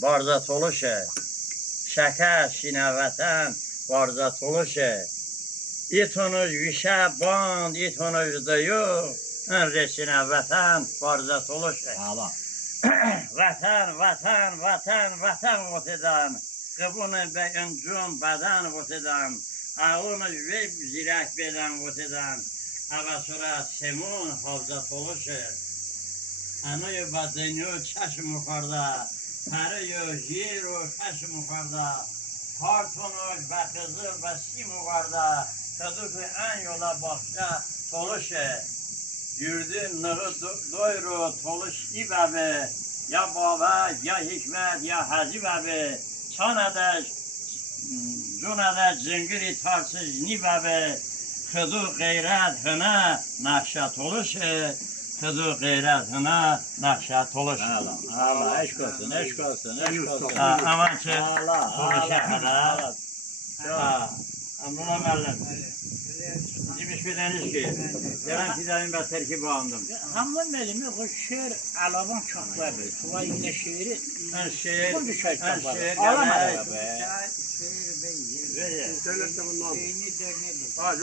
بارزاتولوشه شکر شینوتن بارزاتولوشه ایتونوش ویشه باند ایتونوش دیو ان رشینوتن بارزاتولوشه وطن وطن وطن وطن وطدن قبون به انجام بدن وطدن اونش وی زیرک بدن وطدن اوسورت سمون حافظاتولوشه انوی بدنیو چشم مخورده پره جیر و چشم مخورده کارتونوش بخزه و سی مخورده کدوک ان yola bakça toluşe yürüdü nırı doyru toluş ibabe ya baba ya hikmet ya hacib abi çanada cunada zingiri tarsız nibabe kıdu gayret hına nakşa toluşe kıdu gayret hına nakşa toluşe Allah eşk olsun, eşk olsun, eşk olsun. Aman ki Allah, toluşe Allah. kadar Amruna mellem Cimiş bir deniz ki Gelen fidanın ben terkibi aldım Hamlın elimi o şiir alaban çok var be. Tuva yine şiiri. Her şehir Bu düşer Her kitaplar. şehir Alamadı be. Böyle Devlette bunun aldı. Ha,